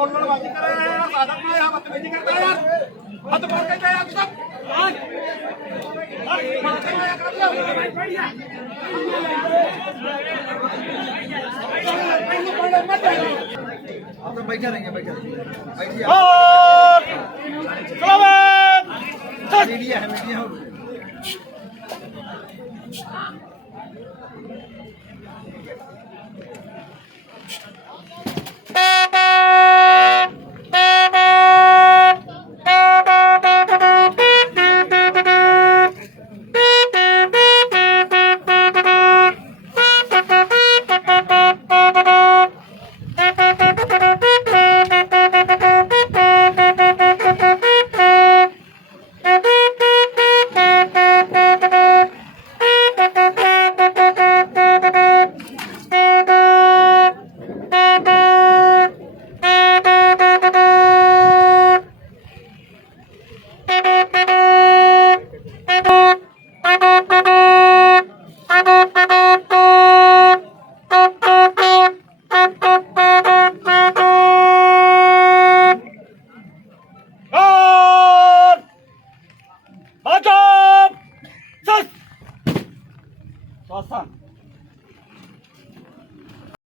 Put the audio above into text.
बोलने बाजी कर रहे हैं साधक में यहाँ बदतमीजी करता है यार मत बोल के यार सब आप तो बैठे रहेंगे बैठिए मीडिया है मीडिया